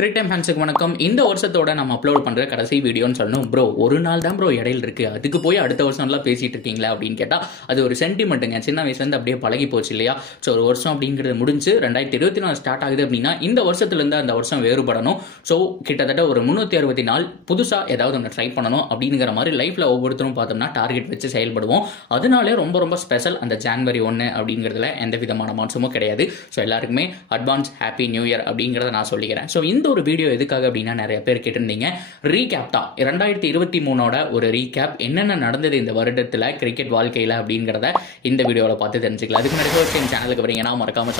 கிரிக் time ஃபேன்ஸுக்கு வணக்கம். இந்த வருஷத்தோட நம்ம அப்லோட் பண்ற கடைசி வீடியோன்னு சொல்லணும். ப்ரோ ஒரு நாள் தான் ப்ரோ இடையில இருக்கு, அதுக்கு போய் அடுத்த வருஷம்லாம் பேசிட்டு இருக்கீங்களா அப்படின்னு கேட்டா அது ஒரு சென்டிமெண்ட்டுங்க. சின்ன வயசுல இருந்து அப்படியே பழகி போச்சு இல்லையா? ஸோ ஒரு வருஷம் அப்படிங்கிறது முடிஞ்சு 2024 ஸ்டார்ட் ஆகுது அப்படின்னா இந்த வருஷத்துல இருந்து அந்த வருஷம் வேறுபடணும். ஸோ கிட்டத்தட்ட ஒரு 360 நாள் புதுசா ஏதாவது ஒன்று ட்ரை பண்ணணும் அப்படிங்கிற மாதிரி லைஃப்ல ஒவ்வொருத்தரும் பார்த்தோம்னா டார்கெட் வச்சு செயல்படுவோம். அதனாலே ரொம்ப ரொம்ப ஸ்பெஷல் அந்த ஜான்வரி 1 அப்படிங்கிறதுல எந்த விதமான மாற்றமும் கிடையாது. ஸோ எல்லாருக்குமே அட்வான்ஸ் ஹாப்பி நியூ இயர் அப்படிங்கிறத நான் சொல்லிக்கிறேன். ஸோ இந்த ஒரு வீடியோ எதுக்காக அப்படின்னா நிறைய பேர் கேட்டிருந்தீங்க. ரீகேப் தான் 2023 ஒரு ரீகேப், என்னென்ன நடந்தது இந்த வருடத்தில் கிரிக்கெட் வாழ்க்கையில் அப்படிங்கிறத இந்த வீடியோவில் பார்த்து தெரிஞ்சுக்கலாம். அதுக்கு முன்னாடி சேனலுக்கு வரீங்கன்னா மறக்காம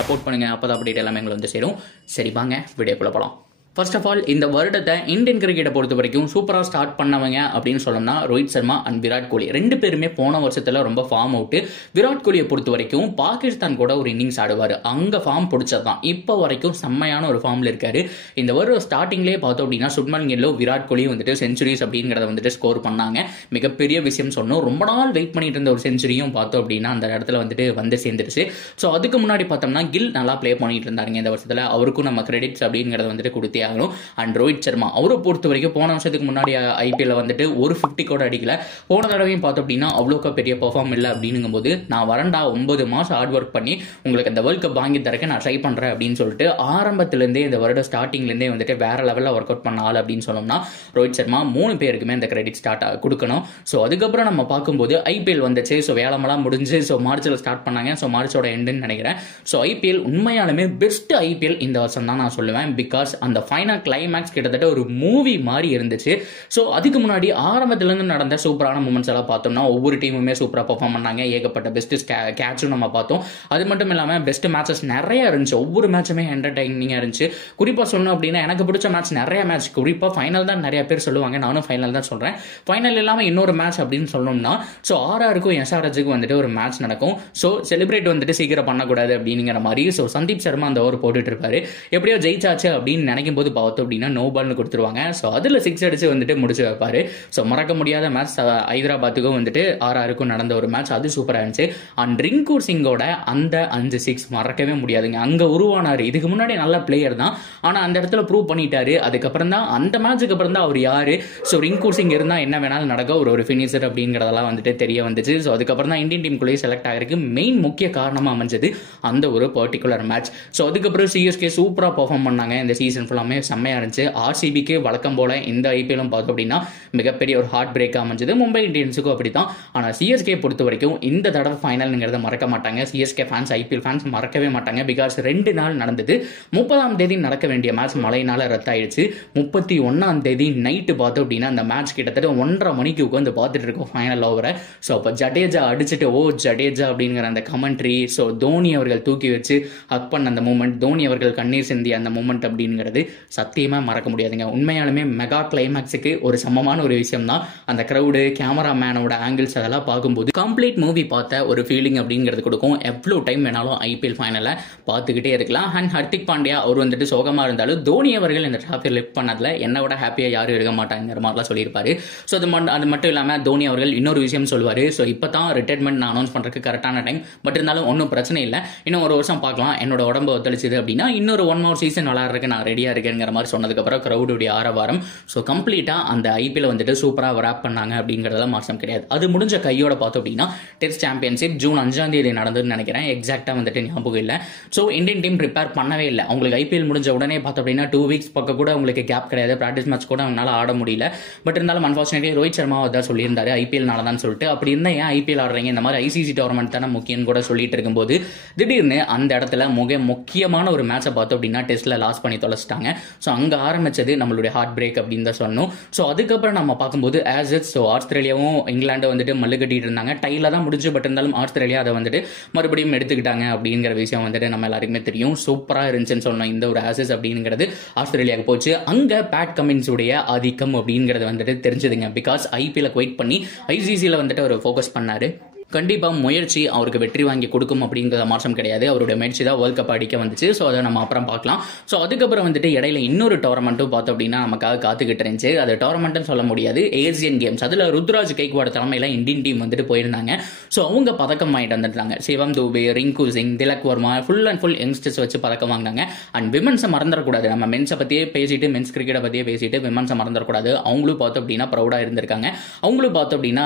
சப்போர்ட் பண்ணுங்க, அப்போ அப்டேட் எல்லாமே எங்களை வந்து சேரும். சரி வாங்க வீடியோக்குள்ள போகலாம். ஃபர்ஸ்ட் ஆஃப் ஆல் இந்த வருடத்தை இந்தியன் கிரிக்கெட்டை பொறுத்த வரைக்கும் சூப்பராக ஸ்டார்ட் பண்ணவங்க அப்படின்னு சொல்லணும்னா ரோஹித் சர்மா அண்ட் விராட் கோலி ரெண்டு பேருமே போன வருஷத்தில் ரொம்ப ஃபார்ம் அவுட்டு. விராட் கோலியை பொறுத்த வரைக்கும் பாகிஸ்தான் கூட ஒரு இன்னிங்ஸ் ஆடுவார், அங்கே ஃபார்ம் பிடிச்சதான். இப்போ வரைக்கும் செம்மையான ஒரு ஃபார்மில் இருக்காரு. இந்த வருடம் ஸ்டார்டிங்லேயே பார்த்தோம் அப்படின்னா சுப்மன் கில்லோ விராட் கோலியும் வந்துட்டு செஞ்சுரிஸ் அப்படிங்கிறத வந்துட்டு ஸ்கோர் பண்ணாங்க. மிகப்பெரிய விஷயம் சொன்னோம். ரொம்ப நாள் வெயிட் பண்ணிட்டு இருந்த ஒரு செஞ்சுரியும் பார்த்தோம் அப்படின்னா அந்த இடத்துல வந்துட்டு வந்து சேர்ந்துருச்சு. ஸோ அதுக்கு முன்னாடி பார்த்தோம்னா கில் நல்லா ப்ளே பண்ணிட்டு இருந்தாருங்க இந்த வருஷத்தில். அவருக்கும் நம்ம கிரெடிட்ஸ் அப்படிங்கிறத வந்துட்டு கொடுத்தே ஆகணும். அண்ட் ரோஹித் சர்மா அவரை பொறுத்த வரைக்கும் போன வருஷத்துக்கு முன்னாடி ஐபிஎல் வந்துட்டு ஒரு 50 கூட அடிக்கல. போன தடவையும் பார்த்தோம் அப்படின்னா அவ்வளோக்கா பெரிய பெர்ஃபார்ம் இல்லை அப்படிங்கும் போது நான் வரண்டா 9 மாதம் ஹார்ட் ஒர்க் பண்ணி உங்களுக்கு இந்த வேர்ல்ட் கப் வாங்கி தரக்க நான் ட்ரை பண்றேன் அப்படின்னு சொல்லிட்டு ஆரம்பத்திலேருந்தே இந்த வருட ஸ்டார்டிங்லேருந்தே வந்துட்டு வேற லெவலில் ஒர்க் அவுட் பண்ண ஆள் அப்படின்னு சொன்னோம்னா ரோஹித் சர்மா 3 பேருக்குமே இந்த கிரெடிட் ஸ்டார்ட் கொடுக்கணும். ஸோ அதுக்கப்புறம் நம்ம பார்க்கும்போது ஐபிஎல் வந்துச்சு. ஸோ வேலைமெல்லாம் முடிஞ்சு ஸோ மார்ச்சில் ஸ்டார்ட் பண்ணாங்க. ஸோ மார்ச்சோட எண்டுன்னு நினைக்கிறேன். ஸோ ஐபிஎல் உண்மையாலுமே பெஸ்ட் ஐபிஎல் இந்த வருஷம் தான் நான் சொல்லுவேன். பிகாஸ் அந்த ஃபைனல் கிளைமேக்ஸ் கிட்டத்தட்ட ஒரு மூவி மாதிரி இருந்துச்சு. ஸோ அதுக்கு முன்னாடி ஆரம்பத்திலிருந்து நடந்த சூப்பரான மூமெண்ட்ஸ் எல்லாம் பார்த்தோம்னா ஒவ்வொரு டீமுமே சூப்பராக பெர்ஃபார்ம் பண்ணாங்க. ஏகப்பட்ட பெஸ்ட் கேட்சும் நம்ம பார்த்தோம். அது மட்டும் இல்லாமல் பெஸ்ட் மேட்சஸ் நிறைய இருந்துச்சு. ஒவ்வொரு மேட்சுமே என்டர்டைனிங்காக இருந்துச்சு. குறிப்பாக சொன்னோம் அப்படின்னா எனக்கு பிடிச்ச மேட்ச் நிறைய மேட்ச், குறிப்பாக ஃபைனல் தான் நிறைய பேர் சொல்லுவாங்க, நானும் ஃபைனல் தான் சொல்கிறேன். ஃபைனல் இல்லாமல் இன்னொரு மேட்ச் அப்படின்னு சொல்லணும்னா ஸோ ஆர்ஆருக்கும் எஸ்ஆர்எச்சுக்கும் வந்துட்டு ஒரு மேட்ச் நடக்கும். ஸோ செலிப்ரேட் வந்துட்டு சீக்கிரம் பண்ணக்கூடாது அப்படிங்கிற மாதிரி ஸோ சந்தீப் சர்மா அந்த ஓவர் போட்டுட்டு இருப்பாரு. எப்படியோ ஜெயிச்சாச்சு அப்படின்னு நினைக்கும் போது பார்த்தோம் அப்படின்னா நோ பால்னு கொடுத்துருவாங்க. ஸோ அதில் 6 அடிச்சு வந்துட்டு முடிச்சு வைப்பாரு. ஸோ மறக்க முடியாத மேட்ச் ஹைதராபாத்துக்கும் வந்துட்டு ஆர்ஆருக்கும் நடந்த ஒரு மேட்ச், அது சூப்பராக இருந்துச்சு. அண்ட் ரிங்கு சிங்கோட அந்த 5 6 மறக்கவே முடியாதுங்க. அங்கே உருவானாரு. இதுக்கு முன்னாடி நல்ல பிளேயர் தான், ஆனால் அந்த இடத்துல ப்ரூவ் பண்ணிட்டாரு. அதுக்கப்புறம் தான் அந்த மேட்சுக்கு அப்புறம் தான் அவர் யாரு, ஸோ ரிங்கு சிங் இருந்தால் என்ன வேணாலும் நடக்க ஒரு ஃபினிஷர் அப்படிங்கிறதெல்லாம் வந்துட்டு தெரிய வந்துச்சு. ஸோ அதுக்கப்புறம் தான் இந்தியன் டீமுக்குள்ளேயே செலக்ட் ஆகிறதுக்கு மெயின் முக்கிய காரணமாக அமைஞ்சது அந்த ஒரு பர்டிகுலர் மேட்ச். ஸோ அதுக்கப்புறம் சிஎஸ்கே சூப்பராக பெர்ஃபார்ம் பண்ணாங்க. இந்த சீசன் ஃபுல்லாமே செம்மையாக இருந்துச்சு. ஆர்சிபிக்கு வழக்கம் போல இந்த ஐபிஎல்லும் பார்த்தோம் அப்படின்னா மிகப்பெரிய ஒரு ஹார்ட் பிரேக் அமைஞ்சது. மும்பை இந்தியன்ஸுக்கும் அப்படித்தான். ஆனால் சிஎஸ்கே பொறுத்த வரைக்கும் இந்த தடவை ஃபைனல்ங்கிறத மறக்க மாட்டாங்க. சிஎஸ்கே ஃபேன்ஸ் ஐபிஎல் ஃபேன்ஸ் மறக்கவே மாட்டாங்க. பிகாஸ் 2 நாள் நடந்தது. 30ஆம் தேதி நடக்க வேண்டிய மேட்ச் மழையினால ரத்தாயிடுச்சு. 31ஆம் தேதி நைட்டு பார்த்தோம் அப்படின்னா அந்த மேட்ச் கிட்டத்தட்ட 1:30 மணிக்கு உட்காந்து பார்த்துட்டு இருக்கோம் ஃபைனல் ஓவரை. ஸோ அப்போ ஜடேஜா அடிச்சுட்டு ஓ ஜடேஜா அப்படிங்கிற அந்த கமெண்ட்ரி, ஸோ தோனி அவர்கள் தூக்கி வச்சு ஹக் பண்ண அந்த மூமெண்ட், தோனி அவர்கள் கண்ணீர் சிந்திய அந்த மூமெண்ட் அப்படிங்கிறது சத்தியமா மறக்க முடியாதுங்க. உண்மையாலுமே மெகா கிளைமேக்ஸுக்கு ஒரு சமமான ஒரு விஷயம் தான் அந்த கிரௌடு, கேமராமேனோட ஆங்கிள்ஸ் அதெல்லாம் பார்க்கும்போது கம்ப்ளீட் மூவி பார்த்த ஒரு ஃபீலிங் அப்படிங்கிறது கொடுக்கும். எவ்வளோ டைம் வேணாலும் ஐபிஎல் ஃபைனலை பார்த்துக்கிட்டே இருக்கலாம். அண்ட் ஹர்திக் பாண்டியா அவர் வந்துட்டு சோகமாக இருந்தாலும் தோனி அவர்கள் இந்த டிராஃபியை லிஃப்ட் பண்ணதில் என்னை விட ஹாப்பியாக யாரும் இருக்க மாட்டாங்கிற மாதிரிலாம் சொல்லியிருப்பாரு. ஸோ அது மட்டும் இல்லாமல் தோனி அவர்கள் இன்னொரு விஷயம் சொல்லுவார். ஸோ இப்போ தான் ரிட்டையர்மெண்ட் நான் அனௌன்ஸ் பண்ணுறதுக்கு கரெக்டான டைம், பட் இருந்தாலும் ஒன்றும் பிரச்சனை இல்லை, இன்னும் ஒரு வருஷம் பார்க்கலாம், என்னோட உடம்பு ஒத்துழைச்சது அப்படின்னா இன்னொரு 1 more சீசன் விளையாடுறதுக்கு நான் ரெடியாக இருக்கேங்கிற மாதிரி சொன்னதுக்கப்புறம் கிரௌடுடைய ஆரவாரம். ஸோ கம்ப்ளீட்டாக அந்த ஐபிஎல் வந்துட்டு சூப்பராக ரேப் பண்ணாங்க அப்படிங்கிறதெல்லாம் மாற்றம் கிடையாது. அது முடிஞ்ச கையோட பார்த்தோம் அப்படின்னா டெஸ்ட் சாம்பியன்ஷிப் ஜூன் 5ஆம் தேதி நடந்ததுன்னு நினைக்கிறேன். எக்ஸாக்டாக வந்துட்டு ஞாபகம் இல்லை. ஸோ இந்தியன் டீம் ப்ரிப்பேர் பண்ணவே இல்லை. அவங்களுக்கு ஐபிஎல் முடிஞ்ச உடனே பார்த்தோம் அப்படின்னா 2 வீக்ஸ் பக்கம் கூட உங்களுக்கு கேப் கிடையாது. ப்ராக்டிஸ் மேட்ச் கூட அவங்களால ஆட முடியல. பட் இருந்தாலும் அன்ஃபார்ச்சுனேட்லி ரோஹித் சர்மா தான் சொல்லியிருந்தாரு ஐபிஎல் நாளதான் சொல்லிட்டு. அப்படி இருந்தால் ஏன் ஐபிஎல் ஆடுறீங்க, இந்த மாதிரி ஐசிசி டோர்னமெண்ட் தானே முக்கியம் கூட சொல்லிட்டு இருக்கும்போது திடீர்னு அந்த இடத்துல முக்கியமான ஒரு மேட்சை பார்த்தோம் அப்படின்னா டெஸ்ட்ல லாஸ் பண்ணி தொலைச்சிட்டாங்க. ஸோ அங்கே ஆரம்பிச்சது நம்மளுடைய ஹார்ட் பிரேக் அப்படின்னு தான் சொல்லணும். ஸோ அதுக்கப்புறம் நம்ம பார்க்கும்போது ஆஸ் இட்ஸ், ஸோ ஆஸ்திரேலியாவும் இங்கிலாண்டும் வந்துட்டு மல்லு கட்டிட்டு இருந்தாங்க. டைல தான் முடிஞ்சு, பட் இருந்தாலும் ஆஸ்திரேலியா அதை வந்துட்டு மறுபடியும் எடுத்துக்கிட்டாங்க அப்படிங்கிற விஷயம் வந்துட்டு நம்ம எல்லாருக்குமே தெரியும். சூப்பராக இருந்துச்சுன்னு சொல்லணும் இந்த ஒரு ஆசஸ் அப்படிங்கிறது. ஆஸ்திரேலியாவுக்கு போச்சு. அங்கே பேட் கமின்ஸ் உடைய ஆதிக்கம் அப்படிங்கிறது வந்துட்டு தெரிஞ்சதுங்க. பிகாஸ் ஐபிஎல் குவைட் பண்ணி ஐசிசியில் வந்துட்டு அவர் ஃபோக்கஸ் பண்ணாரு. கண்டிப்பாக முயற்சி அவருக்கு வெற்றி வாங்கி கொடுக்கும் அப்படிங்கிற மாற்றம் கிடையாது. அவருடைய முயற்சி தான் வேர்ல்ட் கப் அடிக்க வந்துச்சு. ஸோ அதை நம்ம அப்புறம் பார்க்கலாம். ஸோ அதுக்கப்புறம் வந்துட்டு இடையில இன்னொரு டோர்னமெண்ட்டும் பார்த்தோம் அப்படின்னா நமக்காக காத்துக்கிட்டு இருந்துச்சு. அது டோர்னமெண்ட்னு சொல்ல முடியாது, ஏசியன் கேம்ஸ். அதில் ருத்ராஜ் கைக்வாட் தலைமையில் இந்தியன் டீம் வந்துட்டு போயிருந்தாங்க. ஸோ அவங்க பதக்கம் வாங்கிட்டு வந்துட்டாங்க. Shivam Dube, Rinku Singh, Tilak Varma, full and full youngsters வச்சு பதக்கம் வாங்கினாங்க. அண்ட் விமன்ஸை மறந்துடக்கூடாது. நம்ம மென்ஸை பற்றியே பேசிட்டு, மென்ஸ் கிரிக்கெட்டை பற்றியே பேசிட்டு விமன்ஸை மறந்துடக்கூடாது. அவங்களும் பார்த்தோம் அப்படின்னா ப்ரௌடாக இருந்திருக்காங்க. அவங்களும் பார்த்தோம் அப்படின்னா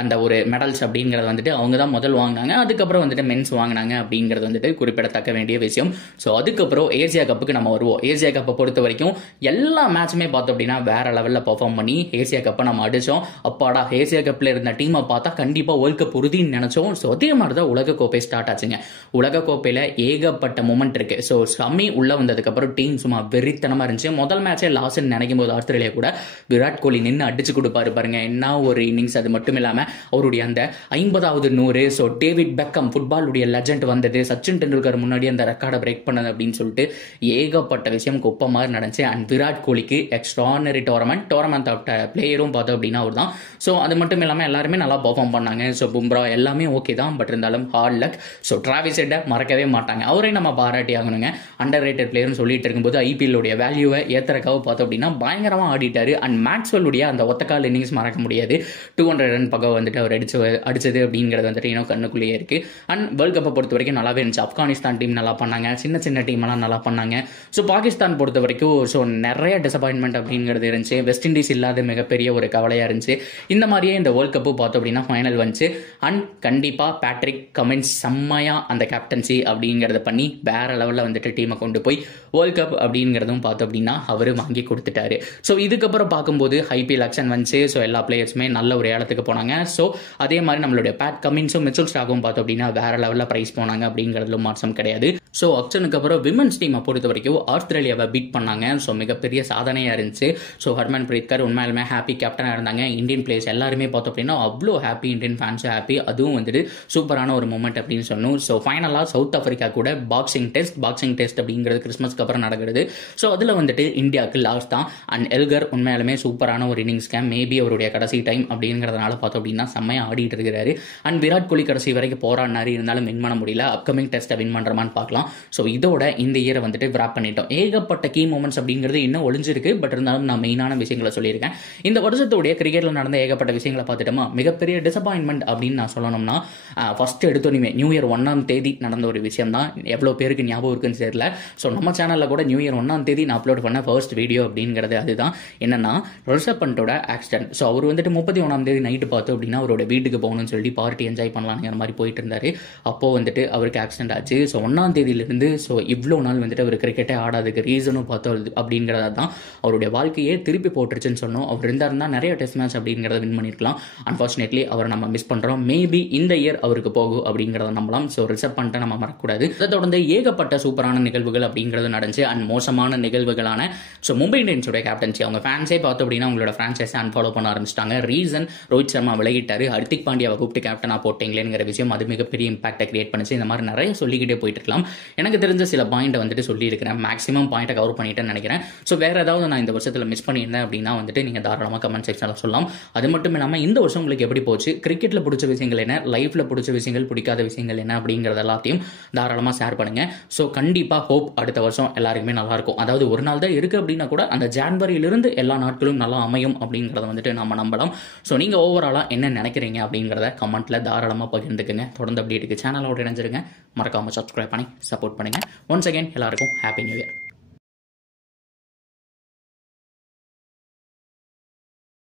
அந்த ஒரு மெடல்ஸ் அப்படிங்கிறது வந்துட்டு அவங்க தான் முதல் வாங்கினாங்க. அதுக்கப்புறம் வந்துட்டு மென்ஸ் வாங்கினாங்க அப்படிங்கிறது வந்துட்டு குறிப்பிடத்தக்க வேண்டிய விஷயம். ஸோ அதுக்கப்புறம் ஏசியா கப்புக்கு நம்ம வருவோம். ஏசியா கப்பை பொறுத்த வரைக்கும் எல்லா மேட்சுமே பார்த்தோம் அப்படின்னா வேற லெவலில் பர்ஃபார்ம் பண்ணி ஏசியா கப்பை நம்ம அடிச்சோம். அப்பாடா, ஏசியா கப்பில் இருந்த டீமை பார்த்தா கண்டிப்பாக வேர்ல்ட் கப் உறுதின்னு நினைச்சோம். ஸோ அதே மாதிரி தான் உலக கோப்பை ஸ்டார்ட் ஆச்சுங்க. உலக கோப்பையில் ஏகப்பட்ட மூமெண்ட் இருக்கு. ஸோ சமி உள்ள வந்ததுக்கப்புறம் டீம் சும்மா வெறித்தனமாக இருந்துச்சு. முதல் மேட்சே லாஸ்ன்னு நினைக்கும் போது ஆஸ்திரேலியா கூட விராட் கோலி நின்று அடிச்சு கொடுப்பாரு பாருங்க, என்ன ஒரு இன்னிங்ஸ். அது மட்டும் இல்லாமல் அவருடைய அந்த 50வது 100, ஸோ டேவிட் பெக்கம் ஃபுட்பாலுடைய லெஜண்ட் வந்தது, சச்சின் டெண்டுல்கர் முன்னாடி அந்த ரெக்கார்டை பிரேக் பண்ணது அப்படின்னு சொல்லிட்டு ஏகப்பட்ட விஷயம் குப்பை மாதிரி நடந்துச்சு. அண்ட் விராட் கோலிக்கு எக்ஸ்ட்ரானரி டோர்னமெண்ட் ஆஃப் பிளேயரும் பார்த்தோம் அப்படின்னா அவர் தான். ஸோ அது மட்டும் இல்லாமல் எல்லாருமே நல்லா பர்ஃபார்ம் பண்ணாங்க. ஸோ பும்ரா எல்லாமே ஓகே தான், பட் இருந்தாலும் ஹார்ட் லக். ஸோ டிராவிஸ் ஹெட்டை மறக்கவே மாட்டாங்க, அவரை நம்ம பாராட்டி ஆகணுங்க. அண்டர் ரேட்டட் பிளேயர்னு சொல்லிட்டு இருக்கும்போது ஐபிஎல்லுடைய வேல்யூவை ஏத்தறக்காக பார்த்தோம் அப்படின்னா பயங்கரமாக ஆடிட்டாரு. அண்ட் மேக்ஸ்வெல்லுடைய அந்த ஒத்தக்கால் இன்னிங்ஸ் மறக்க முடியாது. 200 ரன் பக்கம் வந்துட்டு அவர் அடிச்சது அப்படிங்கிறது வந்துட்டு இன்னும் கண்ணுக்குள்ளேயே இருக்கு. அண்ட் வேர்ல்ட் கப்பை பொறுத்த வரைக்கும் நல்லாவே இருந்துச்சு. ஆப்கானிஸ்தான் டீம் நல்லா பண்ணாங்க, சின்ன டீம் எல்லாம் நல்லா பண்ணாங்க. ஸோ பாகிஸ்தான் பொறுத்த வரைக்கும் ஸோ நிறைய டிசப்பாயின்மெண்ட் அப்படிங்கிறது இருந்துச்சு. வெஸ்ட் இண்டீஸ் இல்லாத மிகப்பெரிய ஒரு கவலையா இருந்துச்சு. இந்த மாதிரியே இந்த வேர்ல்ட் கப்பு பார்த்தோம் அப்படின்னா ஃபைனல் வந்துச்சு. அண்ட் கண்டிப்பா பேட்ரிக் கமின்ஸ் செம்மையா அந்த கேப்டன்சி அப்படிங்கிறத பண்ணி வேற லெவலில் வந்துட்டு டீமை கொண்டு போய் வேர்ல்ட் கப் அப்படிங்கிறதும் பார்த்தோம் அப்படின்னா அவரு வாங்கி கொடுத்துட்டாரு. ஸோ இதுக்கப்புறம் பார்க்கும்போது ஐபிஎல் ஆக்ஷன் வந்துச்சு. ஸோ எல்லா பிளேயர்ஸுமே நல்ல ஒரு இடத்துக்கு போனாங்க. ஸோ அதே மாதிரி நம்மளுடைய பேட் கமின்ஸும் மிச்சல் ஸ்டாக்கும் பார்த்தோம் அப்படின்னா வேற லெவலில் பிரைஸ் போனாங்க அப்படிங்கிறதுல மாற்றம் கிடையாது. ஸோ ஆக்ஷனுக்கு அப்புறம் விமன்ஸ் டீமை பொறுத்த வரைக்கும் ஆஸ்திரேலியாவை பீட் பண்ணாங்க. ஸோ மிகப்பெரிய சாதனையாக இருந்துச்சு. ஸோ ஹர்மன் பிரீத் கர் உண்மையாலுமே ஹாப்பி கேப்டனாக இருந்தாங்க. இந்தியன் பிளேயர்ஸ் எல்லாருமே பார்த்தோம் அப்படின்னா அவ்வளோ ஹாப்பி, இந்தியன் ஃபேன்ஸும் ஹாப்பி. அதுவும் வந்துட்டு சூப்பரான ஒரு மூமெண்ட் அப்படின்னு சொன்னோம். ஸோ ஃபைனலாக சவுத் ஆஃப்ரிக்கா கூட பாக்ஸிங் டெஸ்ட் அப்படிங்கிறது கிறிஸ்மஸ்க்கு அப்புறம் நடக்கிறது. ஸோ அதில் வந்துட்டு இந்தியாவுக்கு லாஸ்ட் தான். அண்ட் எல்கர் உண்மையாலுமே சூப்பரான ஒரு இன்னிங்ஸ் மேபி அவருடைய கடைசி டைம் அப்படிங்கிறதுனால பார்த்தோம் அப்படின்னா செம்மையாக ஆடிட்டு இருக்கிறாரு. அண்ட் விராட் கோலி கடைசி வரைக்கும் போராடினாரு, இருந்தாலும் வின் பண்ண முடியல. அப்கமிங் டெஸ்ட்டை வின் பண்ணுறமான்னு பார்க்கலாம். ஸோ இதோட இந்த இயரை வந்துட்டு விராப் பண்ணிட்டோம். ஏகப்பட்ட கீ மூமெண்ட்ஸ் அப்படிங்கிறது இன்னும் ஒளிஞ்சிருக்கு. பட் இருந்தாலும் நான் மெயினான விஷயங்களை சொல்லியிருக்கேன். இந்த வருஷத்துடைய கிரிக்கெட்டில் நடந்த ஏகப்பட்ட விஷயங்களை பார்த்துட்டோமா. மிகப்பெரிய டிசப்பாயின்மெண்ட் அப்படின்னு நான் சொல்லணும்னா ஃபர்ஸ்ட் எடுத்தோன்னே நியூ இயர் 1ஆம் தேதி நடந்த ஒரு விஷயம் தான். எவ்வளோ பேருக்கு ஞாபகம் இருக்குன்னு தெரியல. ஸோ நம்ம சேனலில் கூட நியூ இயர் 1ஆம் தேதி நான் அப்லோட் பண்ண ஃபர்ஸ்ட் வீடியோ அப்படிங்கிறது அதுதான். என்னன்னா ரிஷப் பண்டோட ஆக்சிடென்ட். ஸோ அவர் வந்துட்டு 31ஆம் தேதி நைட்டு பார்த்தோம் அப்படின்னா அவரோட வீட்டுக்கு போகணும்னு சொல்லி பார்ட்டி என்ஜாய் பண்ணலாங்கிற மாதிரி போயிட்டு இருந்தாரு. அப்போ வந்துட்டு அவருக்கு ஆக்சிடென்ட் ஆச்சு. ஸோ 1ஆம் தேதியிலிருந்து ஸோ இவ்வளோ நாள் வந்துட்டு அவர் கிரிக்கெட்டே ஆடாதுக்கு ரீசனும் பார்த்தோம் அப்படிங்கிறத தான் அவருடைய வாழ்க்கையே திருப்பி போட்டுருச்சுன்னு சொன்னோம். அவர் இருந்தாருன்னா நிறைய டெஸ்ட் மேட்ச் அப்படிங்கிறத வின் பண்ணியிருக்கலாம். அன்ஃபார்ச்சுனேட்லி அவரை நம்ம மிஸ் பண்ணுறோம். மேபி இந்த இயர் அவருக்கு போகும் அப்படிங்கிறத நம்பலாம். ஸோ ரிசர்வ் பண்ணிட்டு நம்ம மறக்கக்கூடாது. அதை தொடர்ந்து ஏகப்பட்ட சூப்பரான நிகழ்வுகள் அப்படிங்கிறது நடந்துச்சு. அண்ட் மோசமான நிகழ்வுகளான ஸோ மும்பை இந்தியன்ஸோட கேப்டன்சி அவங்க ஃபேன்ஸே பார்த்தோம் அப்படின்னா அவங்களோட ஃப்ரான்ச்சைஸை அன்ஃபாலோ பண்ண ஆரம்பிச்சிட்டாங்க. ரீசன் ரோஹித் சர்மா விலகிட்டாரு, ஹர்திக் பாண்டியாவை கூப்பிட்டு கேப்டனாக போட்டீங்களேங்கிற விஷயம் அது மிகப்பெரிய இம்பாக்டை கிரியேட் பண்ணிச்சு. இந்த மாதிரி நிறைய சொல்லிக்கிட்டே போயிட்டு இருக்கலாம். எனக்கு தெரிஞ்ச சில பாயிண்ட்டை வந்துட்டு சொல்லியிருக்கிறேன். மேக்ஸிமம் பாயிண்ட்டை கவர் பண்ணிட்டேன்னு நினைக்கிறேன். ஸோ வேற ஏதாவது நான் இந்த வருஷத்தில் மிஸ் பண்ணியிருந்தேன் அப்படின்னா வந்துட்டு நீங்கள் தாராளமாக கமெண்ட் செக்ஷனில் சொல்லலாம். அது மட்டும் இல்லாமல் இந்த வருஷம் உங்களுக்கு எப்படி போச்சு, கிரிக்கெட்டில் பிடிச்ச விஷயங்கள் என்ன, லைஃப்பில் பிடிச்ச விஷயங்கள், பிடிக்காத விஷயங்கள் என்ன அப்படிங்கிறது எல்லாத்தையும் தாராளமாக ஷேர் பண்ணுங்க. ஸோ கண்டிப்பாக ஹோப் அடுத்த வருஷம் எல்லாருக்குமே நல்லா இருக்கும். அதாவது ஒரு நாள் தான் இருக்கு அப்படின்னா கூட அந்த ஜான்வரியிலிருந்து எல்லா நாட்களும் நல்லா அமையும் அப்படிங்கிறத வந்துட்டு நம்ம நம்பலாம். ஸோ நீங்கள் ஓவராலாக என்ன நினைக்கிறீங்க அப்படிங்கிறத கமெண்ட்ல தாராளமாக பகிர்ந்துக்குங்க. தொடர்ந்து அப்டேட்டுக்கு சேனலோட இணைஞ்சிருங்க. மறக்காம சப்ஸ்கிரைப் பண்ணி சப்போர்ட் பண்ணுங்க. ஒன்ஸ் அகைன் எல்லாருக்கும் ஹாப்பி நியூ இயர்.